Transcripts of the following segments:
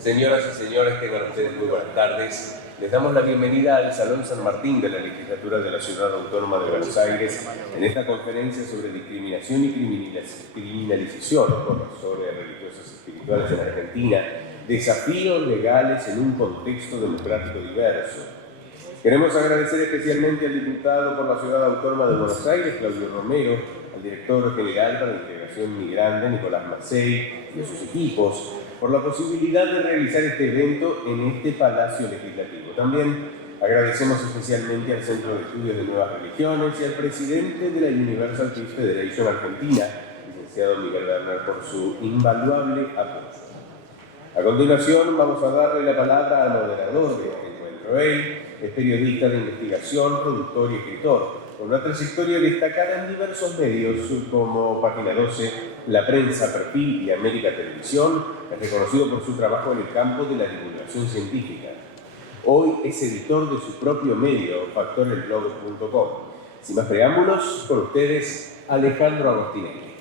Señoras y señores, tengan ustedes muy buenas tardes. Les damos la bienvenida al Salón San Martín de la Legislatura de la Ciudad Autónoma de Buenos Aires en esta conferencia sobre discriminación y criminalización sobre religiosas espirituales en Argentina, desafíos legales en un contexto democrático diverso. Queremos agradecer especialmente al diputado por la Ciudad Autónoma de Buenos Aires, Claudio Romero, al director general para la Integración Migrante, Nicolás Macei, y a sus equipos, por la posibilidad de realizar este evento en este Palacio Legislativo. También agradecemos especialmente al Centro de Estudios de Nuevas Religiones y al presidente de la Universal Peace Federation Argentina, licenciado Miguel Werner, por su invaluable apoyo. A continuación vamos a darle la palabra al moderador de este encuentro. Él es periodista de investigación, productor y escritor, con una trayectoria destacada en diversos medios como Página 12, La Prensa, Perfil y América Televisión. Es reconocido por su trabajo en el campo de la divulgación científica. Hoy es editor de su propio medio, factorelblog.com. Sin más preámbulos, con ustedes, Alejandro Agostinelli.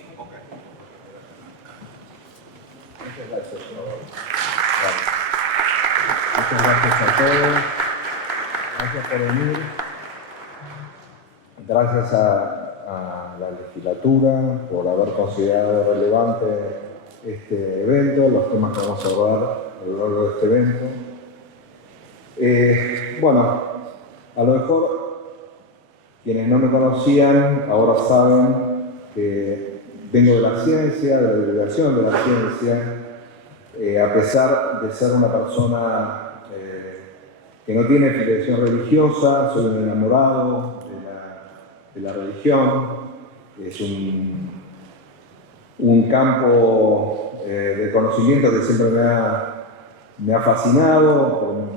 Muchas gracias, muchas gracias a todos. Gracias por venir. Gracias a la legislatura por haber considerado relevante este evento, los temas que vamos a hablar a lo largo de este evento. Bueno, a lo mejor quienes no me conocían ahora saben que vengo de la ciencia, de la divulgación de la ciencia, a pesar de ser una persona que no tiene filiación religiosa, soy un enamorado de la religión. Es un campo de conocimiento que siempre me ha fascinado.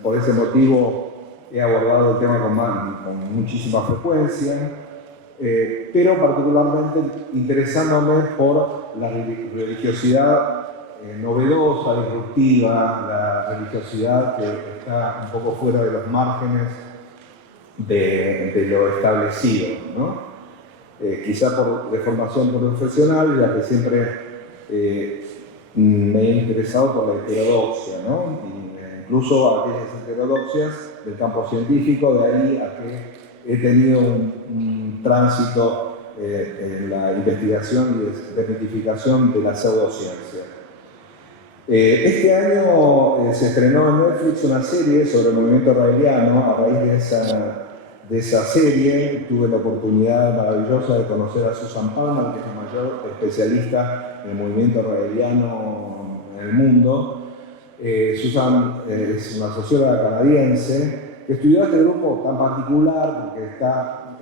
Por ese motivo he abordado el tema con muchísima frecuencia, pero particularmente interesándome por la religiosidad novedosa, disruptiva, la religiosidad que está un poco fuera de los márgenes de lo establecido, ¿no? Quizá de formación profesional, ya que siempre me he interesado por la heterodoxia, ¿no? Incluso aquellas heterodoxias del campo científico, de ahí a que he tenido un tránsito en la investigación y desmitificación de la pseudociencia. Este año se estrenó en Netflix una serie sobre el movimiento israeliano. A raíz de esa serie tuve la oportunidad maravillosa de conocer a Susan Palmer, que es la mayor especialista en el movimiento israeliano en el mundo. Susan es una socióloga canadiense que estudió este grupo tan particular porque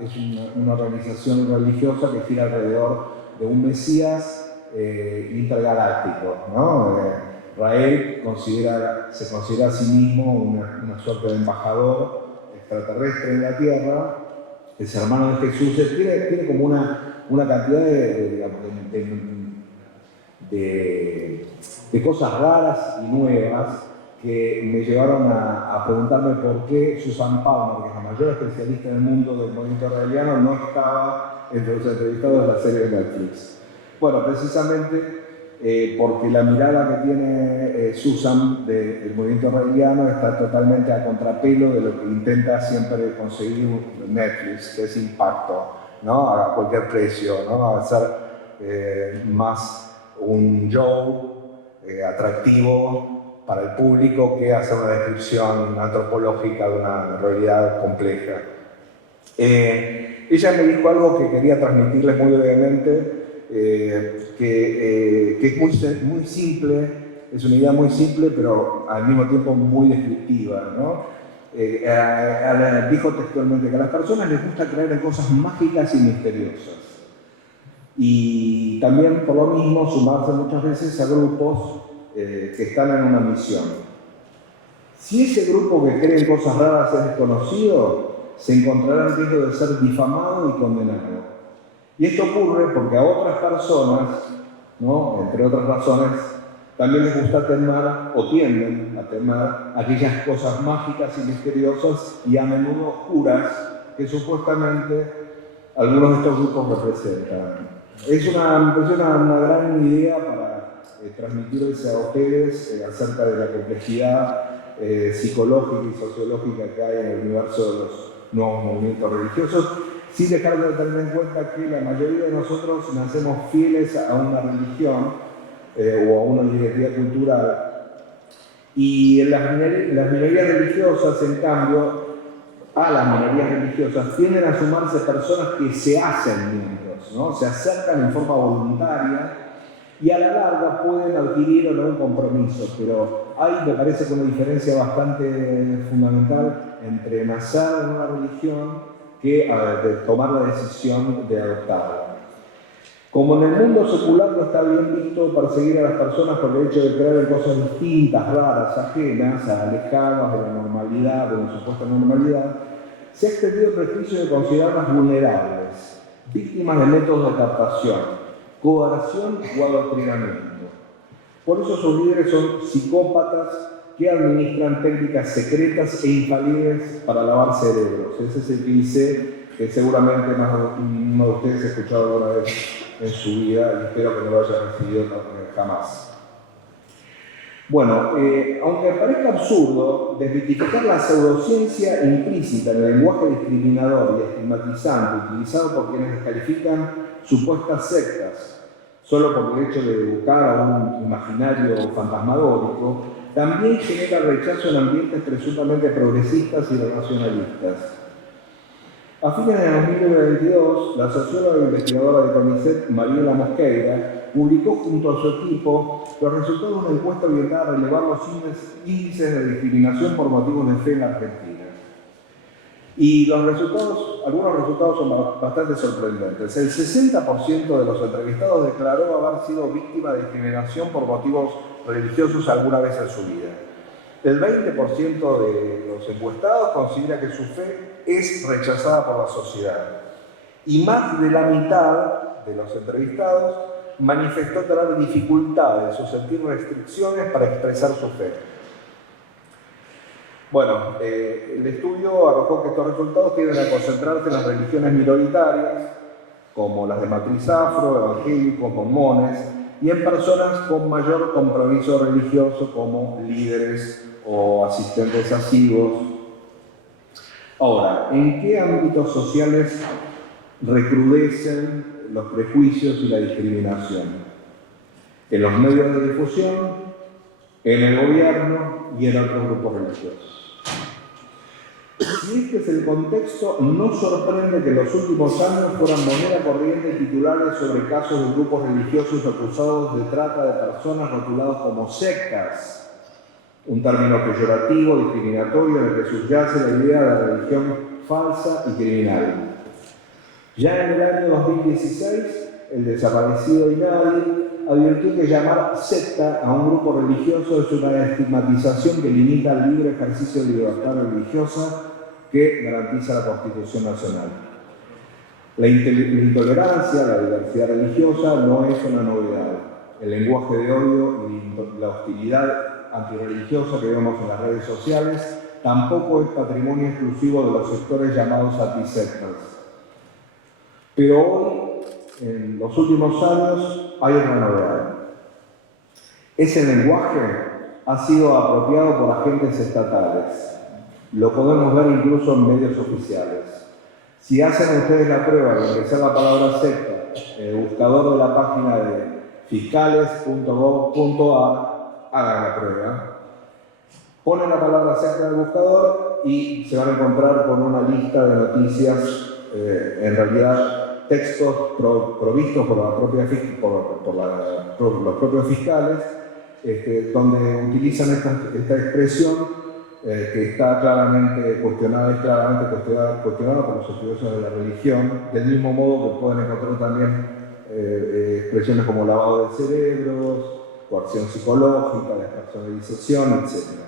es una organización religiosa que gira alrededor de un Mesías intergaláctico, ¿no? Israel se considera a sí mismo una suerte de embajador extraterrestre en la Tierra, es hermano de Jesús. Tiene como una cantidad de cosas raras y nuevas que me llevaron a preguntarme por qué Susan Palmer, que es la mayor especialista en el mundo del movimiento israeliano, no estaba entre los entrevistados de la serie de Netflix. Bueno, precisamente porque la mirada que tiene Susan del movimiento israeliano está totalmente a contrapelo de lo que intenta siempre conseguir Netflix, que es impacto, ¿no? A cualquier precio, ¿no? A hacer más un show atractivo para el público que hacer una descripción antropológica de una realidad compleja. Ella me dijo algo que quería transmitirles muy brevemente, que es muy simple, es una idea muy simple, pero al mismo tiempo muy descriptiva, ¿no? Dijo textualmente que a las personas les gusta creer en cosas mágicas y misteriosas. Y también, por lo mismo, sumarse muchas veces a grupos que están en una misión. Si ese grupo que cree en cosas raras es desconocido, se encontrará en riesgo de ser difamado y condenado. Y esto ocurre porque a otras personas, ¿no?, entre otras razones, también les gusta temer o tienden a temer aquellas cosas mágicas y misteriosas y a menudo oscuras que supuestamente algunos de estos grupos representan. Me parece una gran idea para transmitirles a ustedes acerca de la complejidad psicológica y sociológica que hay en el universo de los nuevos movimientos religiosos, sin dejar de tener en cuenta que la mayoría de nosotros nacemos fieles a una religión o a una identidad cultural, y las minorías religiosas, en cambio, a las minorías religiosas tienden a sumarse personas que se hacen miembros, ¿no? Se acercan en forma voluntaria y a la larga pueden adquirir o no un compromiso, pero hay, me parece, que una diferencia bastante fundamental entre nacer en una religión que de tomar la decisión de adoptarla. Como en el mundo secular no está bien visto perseguir a las personas por el hecho de creer en cosas distintas, raras, ajenas, alejadas de la normalidad, de la supuesta normalidad, se ha extendido el prejuicio de considerarlas vulnerables, víctimas de métodos de captación, coerción o adoctrinamiento. Por eso sus líderes son psicópatas que administran técnicas secretas e infalibles para lavar cerebros. Ese es el cliché que seguramente más uno de ustedes ha escuchado alguna vez en su vida, y espero que no lo haya recibido jamás. Bueno, aunque parezca absurdo, desmitificar la pseudociencia implícita en el lenguaje discriminador y estigmatizante utilizado por quienes descalifican supuestas sectas solo por el hecho de evocar a un imaginario fantasmagórico, también genera rechazo en ambientes presuntamente progresistas y racionalistas. A fines de 2022, la socióloga e investigadora de CONICET, Mariela Mosqueira, publicó junto a su equipo los resultados de una encuesta orientada a relevar los índices de discriminación por motivos de fe en la Argentina. Y algunos resultados son bastante sorprendentes. El 60% de los entrevistados declaró haber sido víctima de discriminación por motivos religiosos alguna vez en su vida. El 20% de los encuestados considera que su fe es rechazada por la sociedad. Y más de la mitad de los entrevistados manifestó tener dificultades o sentir restricciones para expresar su fe. Bueno, el estudio arrojó que estos resultados tienden a concentrarse en las religiones minoritarias, como las de matriz afro, evangélicos, mormones, y en personas con mayor compromiso religioso, como líderes o asistentes asiduos. Ahora, ¿en qué ámbitos sociales recrudecen los prejuicios y la discriminación? En los medios de difusión, en el gobierno y en otros grupos religiosos. Si este es el contexto, no sorprende que en los últimos años fueran moneda corriente titulares sobre casos de grupos religiosos acusados de trata de personas rotulados como sectas, un término peyorativo, discriminatorio, en el que subyace la idea de la religión falsa y criminal. Ya en el año 2016, el desaparecido INADI advirtió que llamar secta a un grupo religioso es una estigmatización que limita el libre ejercicio de libertad religiosa que garantiza la Constitución Nacional. La intolerancia, la diversidad religiosa no es una novedad. El lenguaje de odio y la hostilidad antirreligiosa que vemos en las redes sociales tampoco es patrimonio exclusivo de los sectores llamados antisectas. Pero hoy, en los últimos años, hay una novedad. Ese lenguaje ha sido apropiado por agentes estatales. Lo podemos ver incluso en medios oficiales. Si hacen ustedes la prueba de ingresar la palabra secta en el buscador de la página de fiscales.gov.ar, hagan la prueba. Ponen la palabra secta en el buscador y se van a encontrar con una lista de noticias, en realidad textos provistos por los propios fiscales, donde utilizan esta expresión que está claramente cuestionada por los estudiosos de la religión, del mismo modo que pueden encontrar también expresiones como lavado de cerebros, coacción psicológica, despersonalización, etc.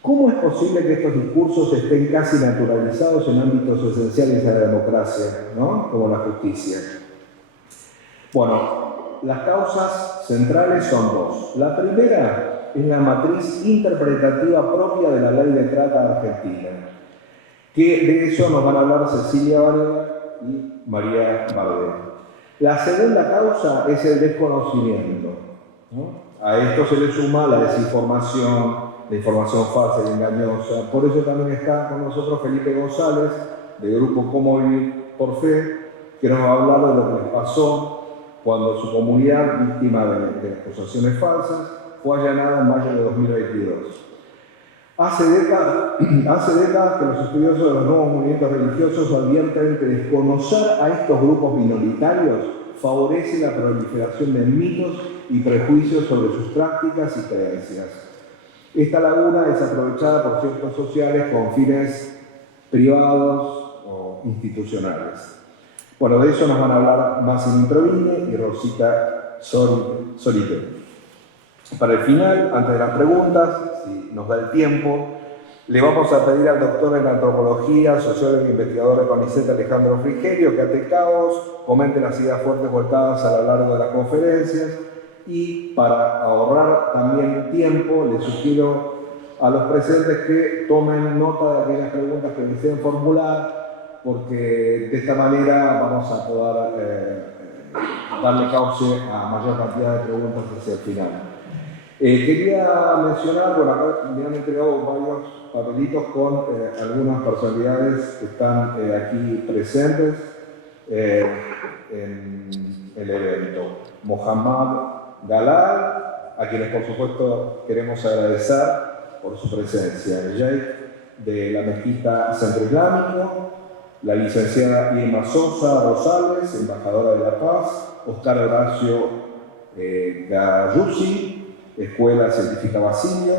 ¿Cómo es posible que estos discursos estén casi naturalizados en ámbitos esenciales de la democracia, ¿no? Como la justicia? Bueno, las causas centrales son dos. La primera es la matriz interpretativa propia de la ley de trata argentina, que de eso nos van a hablar Cecilia Varela y María Bardem. La segunda causa es el desconocimiento. ¿no? A esto se le suma la desinformación, la información falsa y engañosa. Por eso también está con nosotros Felipe González, del grupo Cómo Vivir por Fe, que nos va a hablar de lo que les pasó cuando su comunidad, víctima de acusaciones falsas, fue allanada en mayo de 2022. Hace décadas que los estudiosos de los nuevos movimientos religiosos advierten que desconocer a estos grupos minoritarios favorece la proliferación de mitos y prejuicios sobre sus prácticas y creencias. Esta laguna es aprovechada por ciertos sociales con fines privados o institucionales. Bueno, de eso nos van a hablar Massimo Introvini y Rosita Sorite. Para el final, antes de las preguntas, si nos da el tiempo, le vamos a pedir al doctor en antropología, sociólogo e investigador de CONICET, Alejandro Frigerio, que ate cabos, comente las ideas fuertes volcadas a lo largo de las conferencias, y para ahorrar también tiempo, les sugiero a los presentes que tomen nota de aquellas preguntas que deseen formular, porque de esta manera vamos a poder darle cauce a mayor cantidad de preguntas hacia el final. Quería mencionar, bueno, acá me han entregado varios papelitos con algunas personalidades que están aquí presentes en el evento. Mohammad Galal, a quienes por supuesto queremos agradecer por su presencia. El Sheikh de la Mezquita Centro Islámico, la licenciada Irma Sosa Rosales, embajadora de la Paz, Oscar Horacio Gayusi, Escuela Científica Basilio,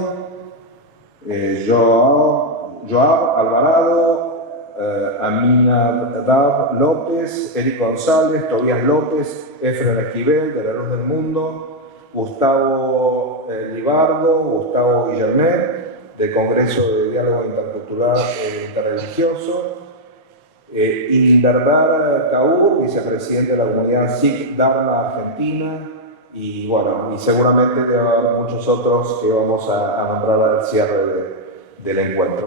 Joab Alvarado, Amina Dab López, Eric González, Tobías López, Efren Esquivel, de La Luz del Mundo, Gustavo Libardo, Gustavo Guillermet, del Congreso de Diálogo Intercultural e Interreligioso, Inderbar Kaur, vicepresidente de la comunidad Sikh Dharma Argentina, y bueno, y seguramente te va a haber muchos otros que vamos a nombrar al cierre del encuentro.